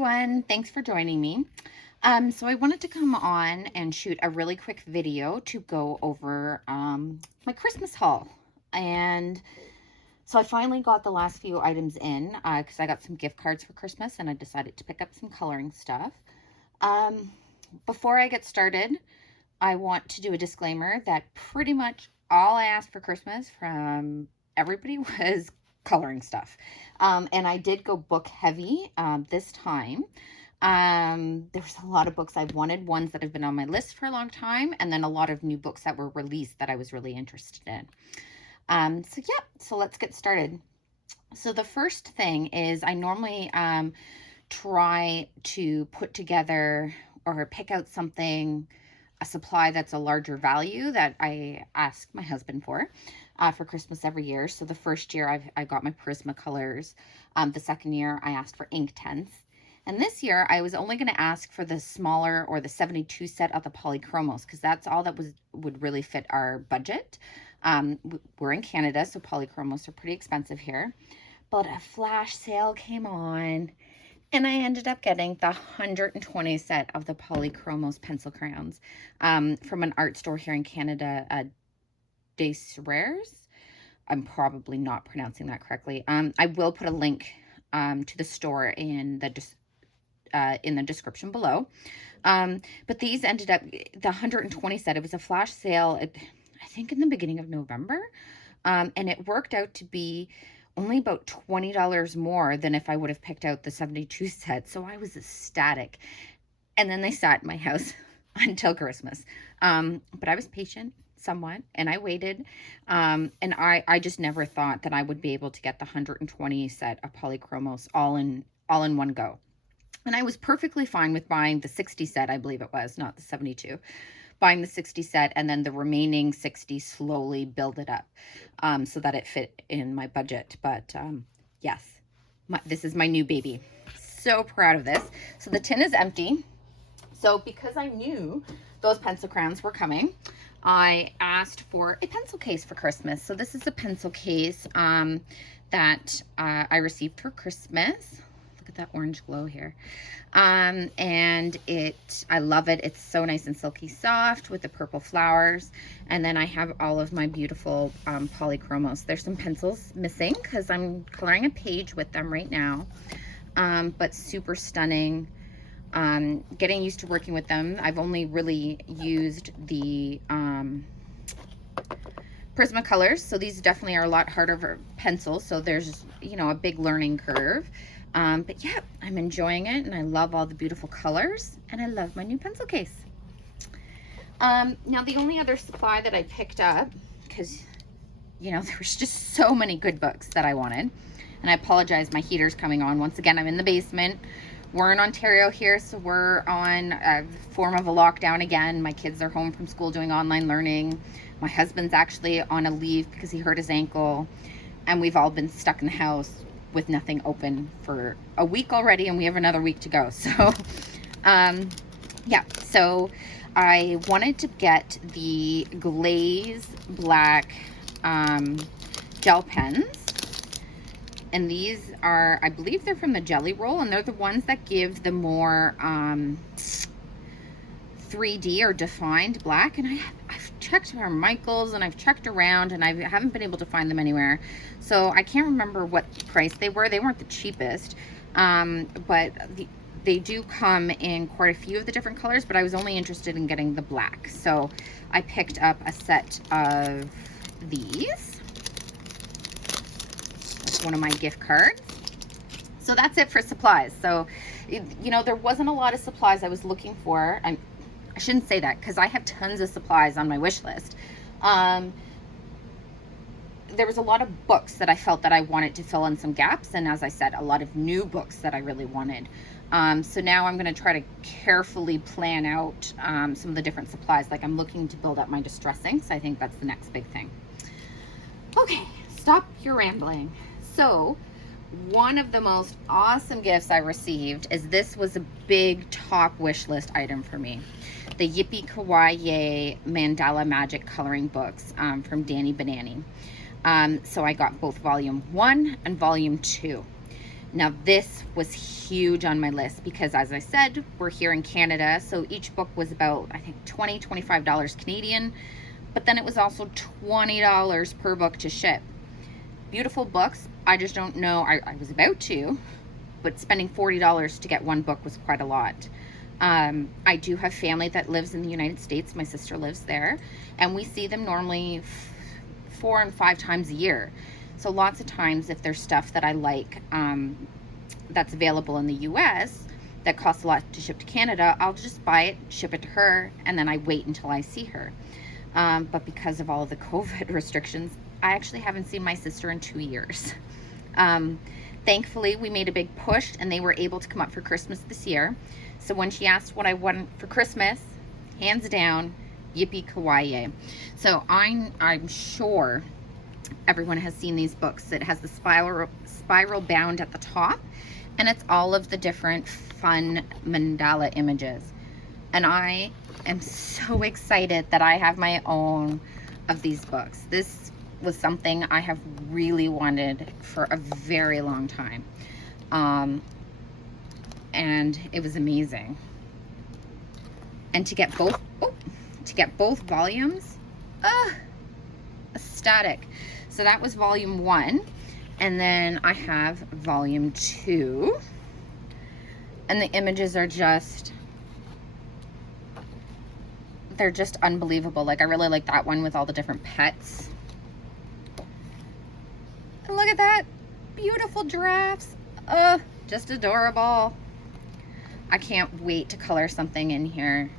everyone, thanks for joining me. So I wanted to come on and shoot a really quick video to go over my Christmas haul. And so I finally got the last few items in because I got some gift cards for Christmas and I decided to pick up some coloring stuff. Before I get started, I want to do a disclaimer that pretty much all I asked for Christmas from everybody was coloring stuff. And I did go book heavy this time. There's a lot of books I've wanted, ones that have been on my list for a long time, and then a lot of new books that were released that I was really interested in. So let's get started. So the first thing is I normally try to put together or pick out a supply that's a larger value that I ask my husband for Christmas every year. So the first year I got my Prismacolors. The second year I asked for Inktense. And this year I was only going to ask for the smaller or the 72 set of the Polychromos because that's all that would really fit our budget. We're in Canada, so Polychromos are pretty expensive here. But a flash sale came on and I ended up getting the 120 set of the Polychromos pencil crayons from an art store here in Canada, Des Rares. I'm probably not pronouncing that correctly. I will put a link to the store in the description below. But these ended up, the 120 set, it was a flash sale, I think in the beginning of November. And it worked out to be only about $20 more than if I would have picked out the 72 set. So I was ecstatic. And then they sat in my house until Christmas. But I was patient somewhat and I waited. And I just never thought that I would be able to get the 120 set of Polychromos all in one go. And I was perfectly fine with buying the 60 set, I believe it was, not the 72. Buying the 60 set and then the remaining 60 slowly build it up so that it fit in my budget. But yes, this is my new baby. So proud of this. So the tin is empty. So because I knew those pencil crayons were coming, I asked for a pencil case for Christmas. So this is a pencil case that I received for Christmas. Look at that orange glow here. And I love it. It's so nice and silky soft with the purple flowers. And then I have all of my beautiful Polychromos. There's some pencils missing because I'm coloring a page with them right now. But super stunning. Getting used to working with them. I've only really used the Prismacolors, so these definitely are a lot harder pencils, so there's, a big learning curve. But yeah, I'm enjoying it and I love all the beautiful colors and I love my new pencil case. Now the only other supply that I picked up, because there was just so many good books that I wanted, and I apologize, my heater's coming on. Once again, I'm in the basement. We're in Ontario here, so we're on a form of a lockdown again. My kids are home from school doing online learning. My husband's actually on a leave because he hurt his ankle, and we've all been stuck in the house with nothing open for a week already, and we have another week to go. So yeah, so I wanted to get the Glaze Black gel pens, and these are, I believe they're from the Jelly Roll, and they're the ones that give the more 3D or defined black. And I've checked our Michaels and I've checked around and I haven't been able to find them anywhere. So I can't remember what price they were. They weren't the cheapest, but they do come in quite a few of the different colors, but I was only interested in getting the black. So I picked up a set of these. That's one of my gift cards. So that's it for supplies. So, there wasn't a lot of supplies I was looking for. I shouldn't say that because I have tons of supplies on my wish list. There was a lot of books that I felt that I wanted to fill in some gaps, and as I said, a lot of new books that I really wanted. So now I'm going to try to carefully plan out some of the different supplies. Like I'm looking to build up my distress inks. I think that's the next big thing. Okay, stop your rambling. So one of the most awesome gifts I received is this was a big top wish list item for me. The Yippee Kawaii Mandala Magic coloring books from Danny Banani. So I got both volume 1 and volume 2. Now this was huge on my list because, as I said, we're here in Canada, so each book was about, I think, $25 Canadian, but then it was also $20 per book to ship. Beautiful books. I just don't know, I was about to, but spending $40 to get one book was quite a lot. I do have family that lives in the United States. My sister lives there, and we see them normally 4 and 5 times a year. So lots of times, if there's stuff that I like that's available in the US that costs a lot to ship to Canada, I'll just buy it, ship it to her, and then I wait until I see her. But because of all of the COVID restrictions, I actually haven't seen my sister in 2 years. Thankfully, we made a big push and they were able to come up for Christmas this year. So when she asked what I wanted for Christmas, hands down, yippee kawaii. So I'm sure everyone has seen these books. It has the spiral bound at the top, and it's all of the different fun mandala images. And I am so excited that I have my own of these books. This was something I have really wanted for a very long time. And it was amazing. And to get both volumes, ecstatic. So that was volume 1, and then I have volume 2, and the images are just, they're just unbelievable. Like, I really like that one with all the different pets. And look at that, beautiful giraffes. Just adorable. I can't wait to color something in here.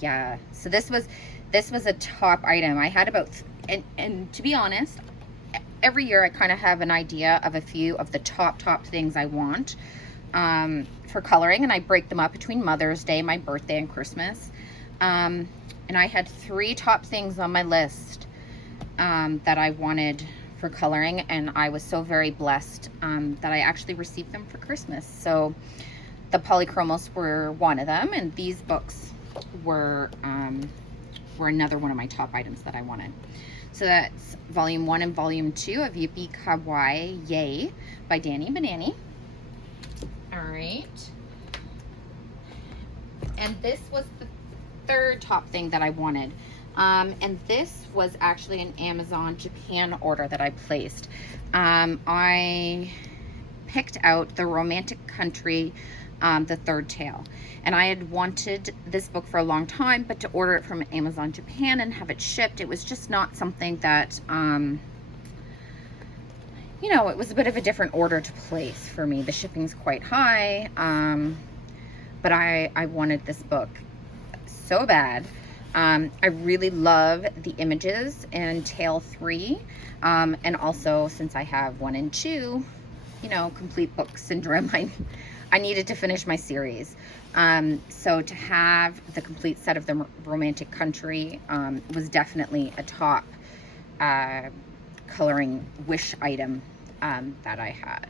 Yeah, so this was a top item. I had about, and to be honest, every year I kind of have an idea of a few of the top things I want for coloring, and I break them up between Mother's Day, my birthday, and Christmas. And I had 3 top things on my list that I wanted for coloring, and I was so very blessed that I actually received them for Christmas. So the Polychromos were one of them, and these books were another one of my top items that I wanted. So that's volume 1 and volume 2 of Yippee Kawaii Yay by Danny Banani. All right. And this was the 3rd top thing that I wanted. And this was actually an Amazon Japan order that I placed. I picked out the Romantic Country, the 3rd tale, and I had wanted this book for a long time, but to order it from Amazon Japan and have it shipped, it was just not something that you know, it was a bit of a different order to place for me. The shipping's quite high, but I wanted this book so bad. I really love the images in tale 3, and also, since I have 1 and 2, you know, complete book syndrome, I needed to finish my series. So to have the complete set of the Romantic Country was definitely a top coloring wish item that I had.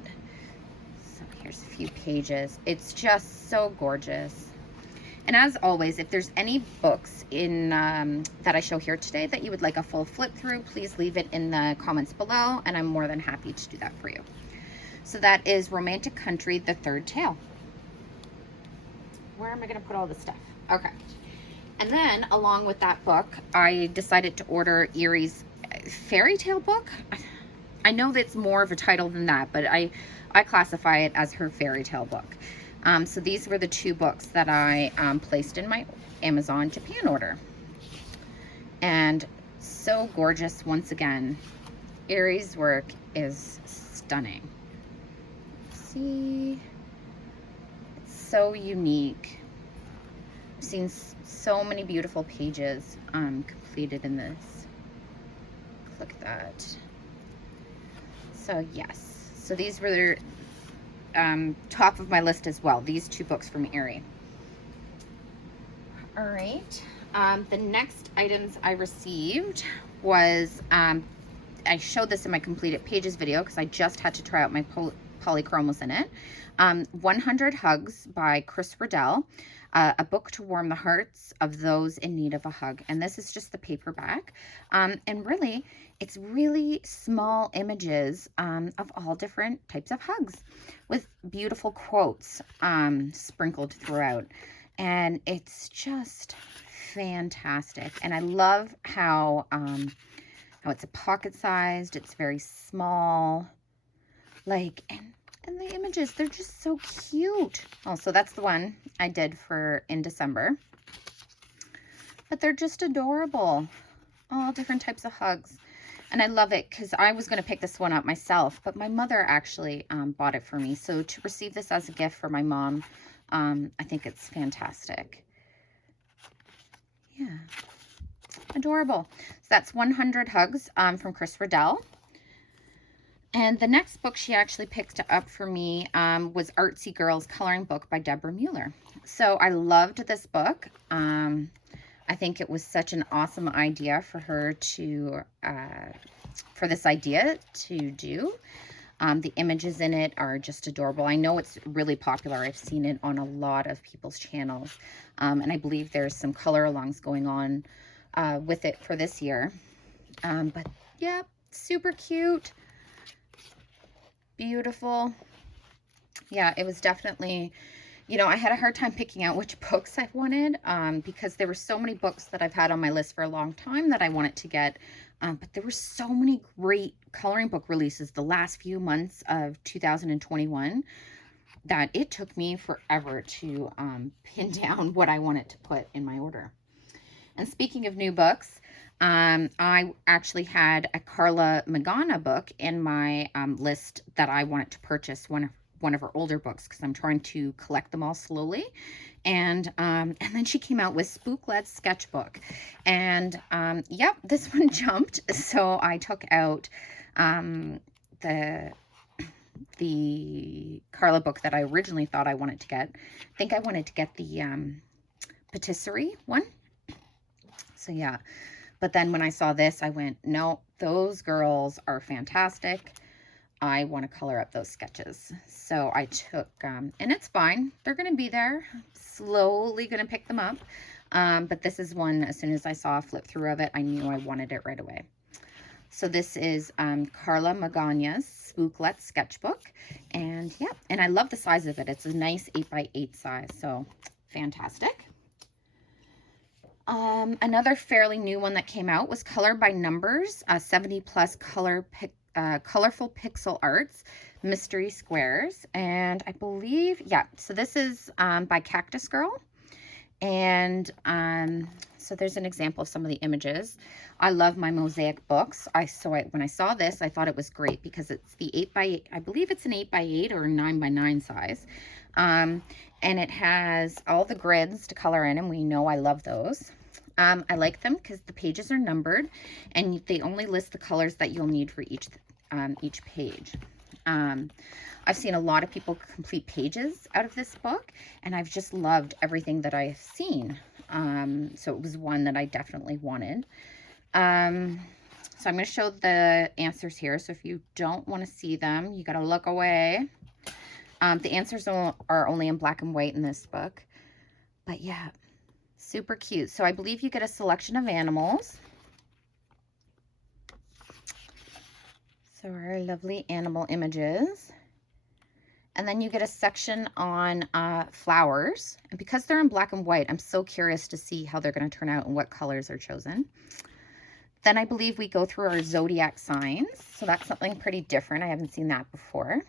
So here's a few pages. It's just so gorgeous. And as always, if there's any books in that I show here today that you would like a full flip through, please leave it in the comments below, and I'm more than happy to do that for you. So that is Romantic Country, the 3rd tale. Where am I going to put all this stuff? Okay. And then, along with that book, I decided to order Erie's fairy tale book. I know that's more of a title than that, but I classify it as her fairy tale book. So these were the 2 books that I placed in my Amazon Japan order. And so gorgeous once again. Erie's work is stunning. See, it's so unique. I've seen so many beautiful pages completed in this. Look at that. So yes, so these were top of my list as well, these 2 books from Erie. All right, the next items I received was, I showed this in my completed pages video because I just had to try out my Polychromos in it. 100 Hugs by Chris Riddell. A book to warm the hearts of those in need of a hug. And this is just the paperback. And really, it's really small images of all different types of hugs with beautiful quotes sprinkled throughout. And it's just fantastic. And I love how it's a pocket sized, it's very small, like, and the images, they're just so cute. Oh, so that's the one I did for in December. But they're just adorable. All different types of hugs. And I love it because I was going to pick this one up myself, but my mother actually bought it for me. So to receive this as a gift for my mom, I think it's fantastic. Yeah. Adorable. So that's 100 Hugs from Chris Riddell. And the next book she actually picked up for me was Artsy Girls Coloring Book by Deborah Mueller. So I loved this book. I think it was such an awesome idea for her to, for this idea to do. The images in it are just adorable. I know it's really popular. I've seen it on a lot of people's channels. And I believe there's some color alongs going on with it for this year. But yeah, super cute. Beautiful. Yeah, it was definitely, you know, I had a hard time picking out which books I wanted because there were so many books that I've had on my list for a long time that I wanted to get. But there were so many great coloring book releases the last few months of 2021 that it took me forever to pin down what I wanted to put in my order. And speaking of new books, I actually had a Carla Magana book in my list that I wanted to purchase, one of her older books, because I'm trying to collect them all slowly. And then she came out with Spooklet Sketchbook. And yep, this one jumped. So I took out the Carla book that I originally thought I wanted to get. I think I wanted to get the patisserie one. So yeah. But then when I saw this, I went, no, those girls are fantastic. I want to color up those sketches. So I took, and it's fine. They're going to be there. Slowly going to pick them up. But this is one, as soon as I saw a flip through of it, I knew I wanted it right away. So this is Carla Magana's Spooklet Sketchbook. And yeah, and I love the size of it. It's a nice 8x8 size. So fantastic. Another fairly new one that came out was Color by Numbers, 70 plus colorful pixel arts, mystery squares. And I believe, yeah, so this is by Cactus Girl. And so there's an example of some of the images. I love my Mosaic books. When I saw this, I thought it was great because it's the 8x8, I believe it's an 8x8 or 9x9 size. And it has all the grids to color in, and we know I love those. I like them because the pages are numbered, and they only list the colors that you'll need for each page. I've seen a lot of people complete pages out of this book, and I've just loved everything that I've seen. So it was one that I definitely wanted. So I'm going to show the answers here. So if you don't want to see them, you got to look away. The answers are only in black and white in this book. But yeah, super cute. So I believe you get a selection of animals. So our lovely animal images. And then you get a section on flowers. And because they're in black and white, I'm so curious to see how they're going to turn out and what colors are chosen. Then I believe we go through our zodiac signs. So that's something pretty different. I haven't seen that before.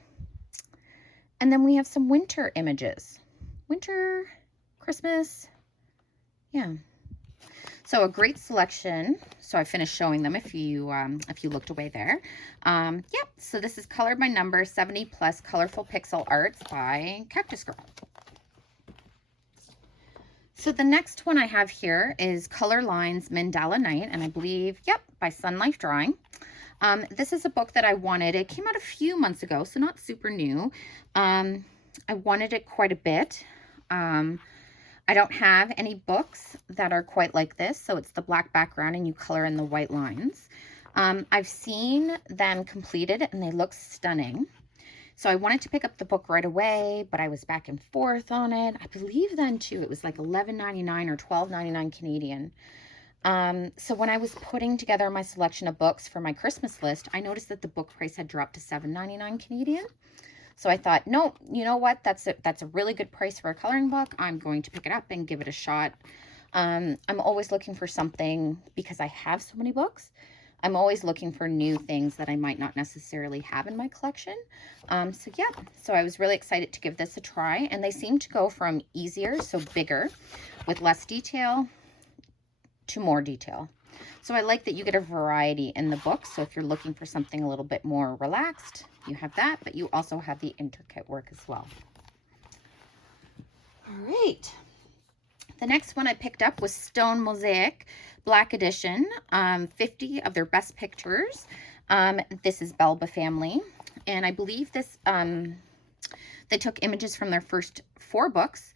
And then we have some winter images. Winter, Christmas. Yeah. So a great selection. So I finished showing them if you looked away there. Yep. So this is Color by Number, 70 plus colorful pixel arts by Cactus Girl. So the next one I have here is Color Lines Mandala Night, and I believe, yep, by Sun Life Drawing. This is a book that I wanted. It came out a few months ago, so not super new. I wanted it quite a bit. I don't have any books that are quite like this, so it's the black background and you color in the white lines. I've seen them completed and they look stunning. So I wanted to pick up the book right away, but I was back and forth on it. I believe then too, it was like $11.99 or $12.99 Canadian. So when I was putting together my selection of books for my Christmas list, I noticed that the book price had dropped to $7.99 Canadian. So I thought, no, you know what? That's a really good price for a coloring book. I'm going to pick it up and give it a shot. I'm always looking for something, because I have so many books. I'm always looking for new things that I might not necessarily have in my collection. So I was really excited to give this a try, and they seem to go from easier, so bigger, with less detail, to more detail. So I like that you get a variety in the book. So if you're looking for something a little bit more relaxed, you have that, but you also have the intricate work as well. All right. The next one I picked up was Stone Mosaic Black Edition, 50 of their best pictures. This is Belba Family, and I believe this, they took images from their first 4 books,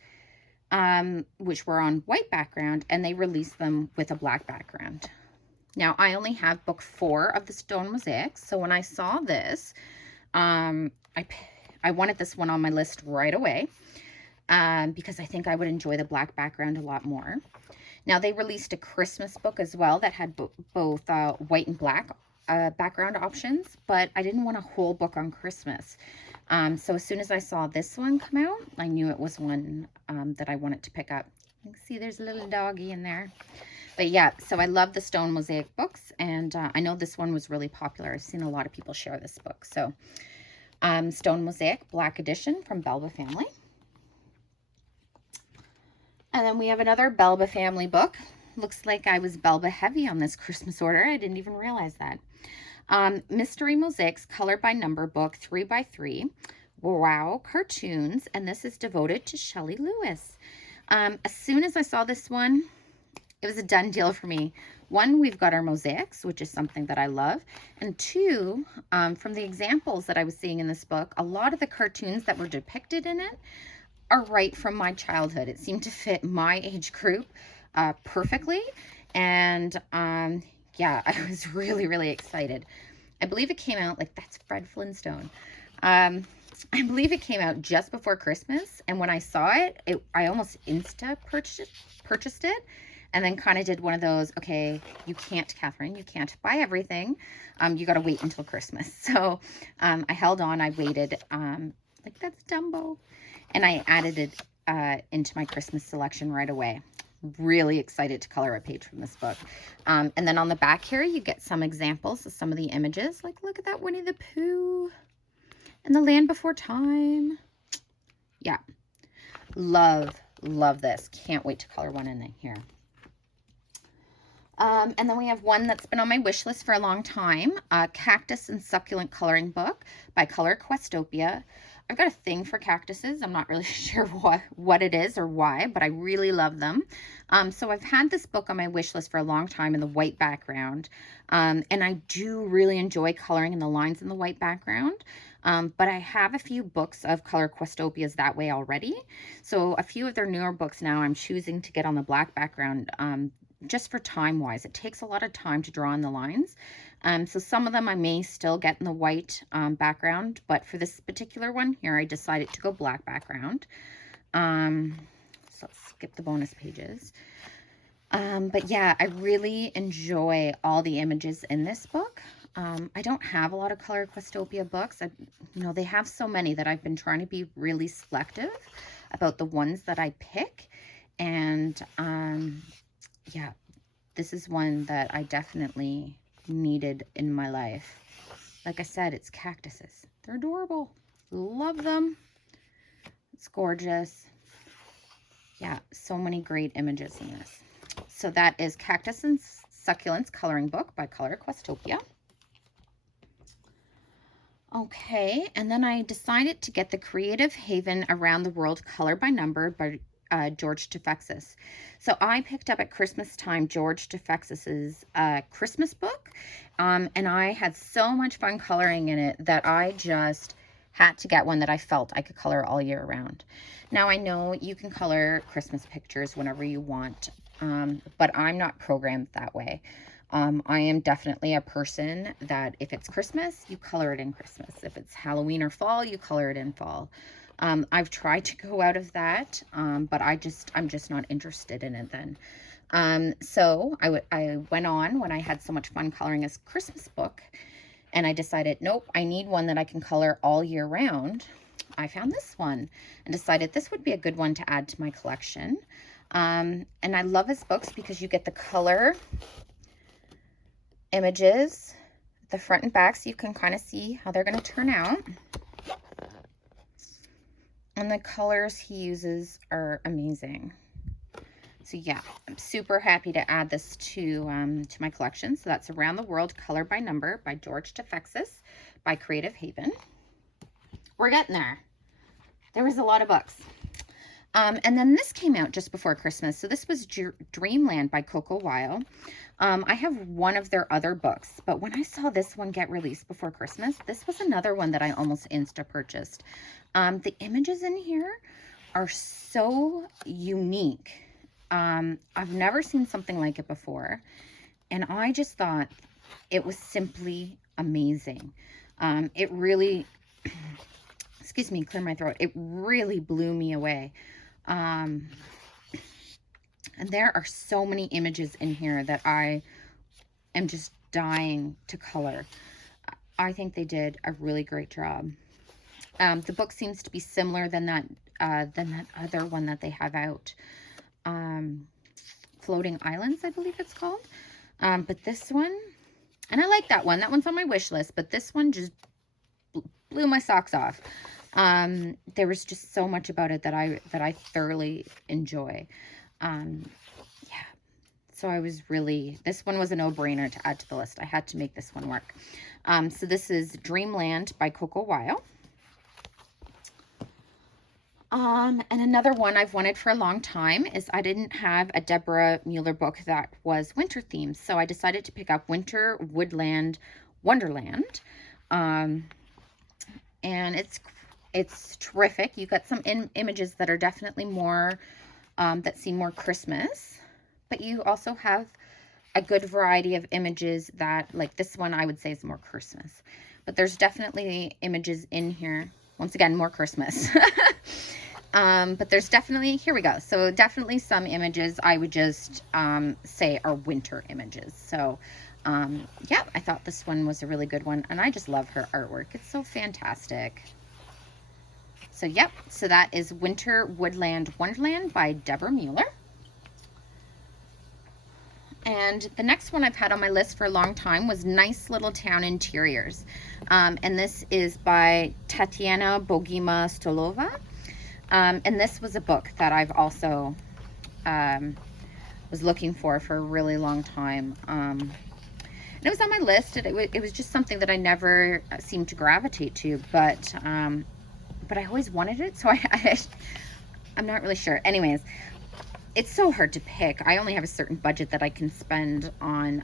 which were on white background, and they released them with a black background. Now, I only have book 4 of the Stone Mosaics, so when I saw this, I wanted this one on my list right away, because I think I would enjoy the black background a lot more. Now, they released a Christmas book as well that had both white and black background options, but I didn't want a whole book on Christmas. So as soon as I saw this one come out, I knew it was one that I wanted to pick up. You can see there's a little doggy in there. But yeah, so I love the Stone Mosaic books, and I know this one was really popular. I've seen a lot of people share this book. So Stone Mosaic Black Edition from Belba Family. And then we have another Belba Family book. Looks like I was Belba heavy on this Christmas order. I didn't even realize that. Mystery Mosaics Color by Number book, 3x3. Wow cartoons. And this is devoted to Shelley Lewis. As soon as I saw this one, it was a done deal for me. 1, we've got our mosaics, which is something that I love. And 2, from the examples that I was seeing in this book, a lot of the cartoons that were depicted in it are right from my childhood. It seemed to fit my age group perfectly. And yeah, I was really, really excited. I believe it came out, like, that's Fred Flintstone. I believe it came out just before Christmas. And when I saw it, I almost purchased it. And then kind of did one of those, okay, you can't, Catherine, you can't buy everything. You got to wait until Christmas. So I held on, I waited, like, that's Dumbo. And I added it into my Christmas selection right away. Really excited to color a page from this book. And then on the back here, you get some examples of some of the images. Like, look at that Winnie the Pooh and the Land Before Time. Yeah, love this. Can't wait to color one in here. And then we have one that's been on my wish list for a long time, Cactus and Succulent Coloring Book by Color Questopia. I've got a thing for cactuses. I'm not really sure what it is or why, but I really love them. So I've had this book on my wish list for a long time in the white background. And I do really enjoy coloring in the lines in the white background. But I have a few books of Color Questopias that way already. So a few of their newer books now I'm choosing to get on the black background, just for time-wise. It takes a lot of time to draw in the lines. So some of them I may still get in the white background, but for this particular one here, I decided to go black background. So let's skip the bonus pages. But yeah, I really enjoy all the images in this book. I don't have a lot of Color Questopia books. They have so many that I've been trying to be really selective about the ones that I pick. And yeah, this is one that I definitely needed in my life. Like I said, it's cactuses. They're adorable. Love them. It's gorgeous. Yeah, so many great images in this. So that is Cactus and Succulents Coloring Book by Color Questopia. Okay, and then I decided to get the Creative Haven Around the World Color by Number by George Tefexis. So I picked up at Christmas time George Tefexis's Christmas book, and I had so much fun coloring in it that I just had to get one that I felt I could color all year round. Now, I know you can color Christmas pictures whenever you want, but I'm not programmed that way. I am definitely a person that if it's Christmas, you color it in Christmas. If it's Halloween or fall, you color it in fall. I've tried to go out of that, but I'm just not interested in it then. So I went on when I had so much fun coloring this Christmas book, and I decided, nope, I need one that I can color all year round. I found this one and decided this would be a good one to add to my collection. And I love his books because you get the color images, the front and back, so you can kind of see how they're going to turn out. And the colors he uses are amazing. So yeah, I'm super happy to add this to my collection. So that's Around the World Color by Number by George Tefexis by Creative Haven. We're getting there. There was a lot of books. And then this came out just before Christmas. So this was Dreamland by Coco Weil. I have one of their other books, but when I saw this one get released before Christmas, this was another one that I almost insta-purchased. The images in here are so unique. I've never seen something like it before, and I just thought it was simply amazing. It really, excuse me, clear my throat. It really blew me away. And there are so many images in here that I am just dying to color. I think they did a really great job. The book seems to be similar than that other one that they have out. Floating Islands, I believe it's called. But this one, and I like that one. That one's on my wish list, but this one just blew my socks off. There was just so much about it that I thoroughly enjoy. Yeah. So I was really, this one was a no-brainer to add to the list. I had to make this one work. So this is Dreamland by Coco Weil. And another one I've wanted for a long time is I didn't have a Deborah Mueller book that was winter themed. So I decided to pick up Winter Woodland Wonderland. And it's terrific. You got some images that are definitely more, that seem more Christmas, but you also have a good variety of images that, like this one, I would say is more Christmas, but there's definitely images in here. Once again, more Christmas. But there's definitely, here we go. So definitely some images I would just say are winter images. So yeah, I thought this one was a really good one. And I just love her artwork. It's so fantastic. So yep, so that is Winter Woodland Wonderland by Deborah Mueller. And the next one I've had on my list for a long time was Nice Little Town Interiors. And this is by Tatiana Bogima Stolova. And this was a book that I've also was looking for a really long time. And it was on my list. It was just something that I never seemed to gravitate to, but I always wanted it, so I'm not really sure. Anyways, it's so hard to pick. I only have a certain budget that I can spend on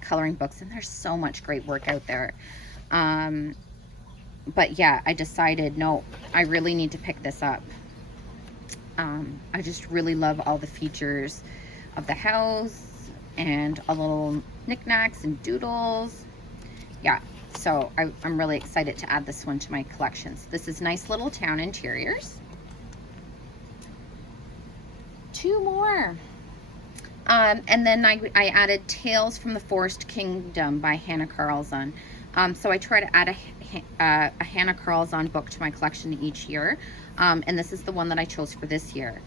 coloring books, and there's so much great work out there. But yeah, I decided, no, I really need to pick this up. I just really love all the features of the house and all the little knickknacks and doodles. Yeah, so I'm really excited to add this one to my collection. So this is Nice Little Town Interiors. Two more. And then I added Tales from the Forest Kingdom by Hannah Carlzon. So I try to add a Hannah Carlzon book to my collection each year. And this is the one that I chose for this year.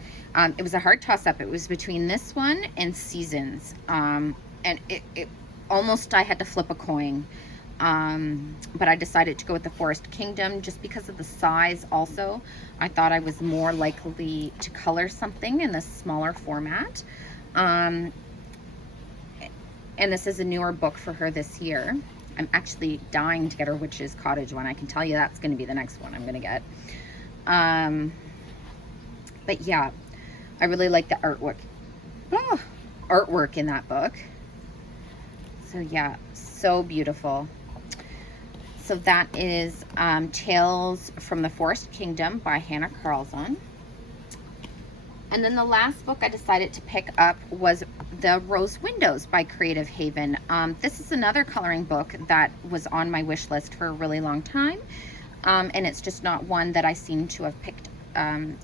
It was a hard toss-up. It was between this one and Seasons. And it almost, I had to flip a coin. But I decided to go with the Forest Kingdom just because of the size also. I thought I was more likely to color something in this smaller format. And this is a newer book for her this year. I'm actually dying to get her Witch's Cottage one. I can tell you that's going to be the next one I'm going to get. But yeah, I really like the artwork in that book. So yeah, so beautiful. So that is Tales from the Forest Kingdom by Hannah Carlzon. And then the last book I decided to pick up was The Rose Windows by Creative Haven. This is another coloring book that was on my wish list for a really long time. And it's just not one that I seem to have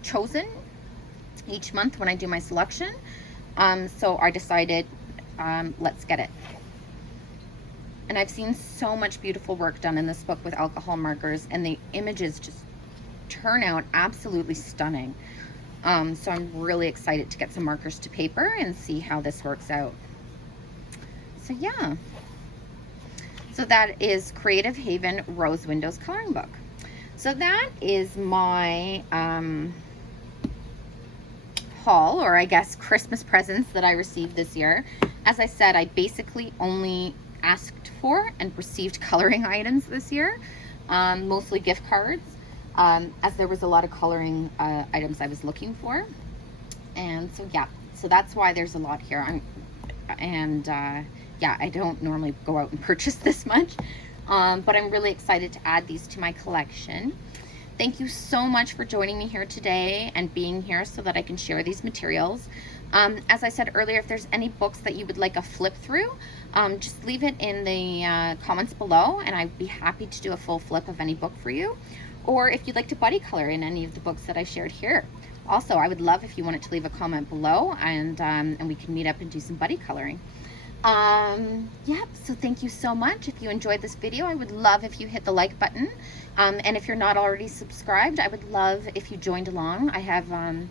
chosen each month when I do my selection. So I decided, let's get it. And I've seen so much beautiful work done in this book with alcohol markers, and the images just turn out absolutely stunning. So I'm really excited to get some markers to paper and see how this works out. So yeah. So that is Creative Haven Rose Windows coloring book. So that is my haul, or I guess Christmas presents that I received this year. As I said, I basically only asked for and received coloring items this year, mostly gift cards, as there was a lot of coloring items I was looking for. And so yeah, so that's why there's a lot here. Yeah, I don't normally go out and purchase this much, but I'm really excited to add these to my collection. Thank you so much for joining me here today and being here so that I can share these materials. As I said earlier, if there's any books that you would like a flip through, just leave it in the comments below, and I'd be happy to do a full flip of any book for you. Or if you'd like to buddy color in any of the books that I shared here. Also, I would love if you wanted to leave a comment below, and we can meet up and do some buddy coloring. Yeah, so thank you so much. If you enjoyed this video, I would love if you hit the like button. And if you're not already subscribed, I would love if you joined along. I have a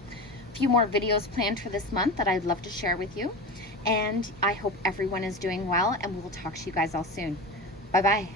few more videos planned for this month that I'd love to share with you. And I hope everyone is doing well, and we will talk to you guys all soon. Bye-bye.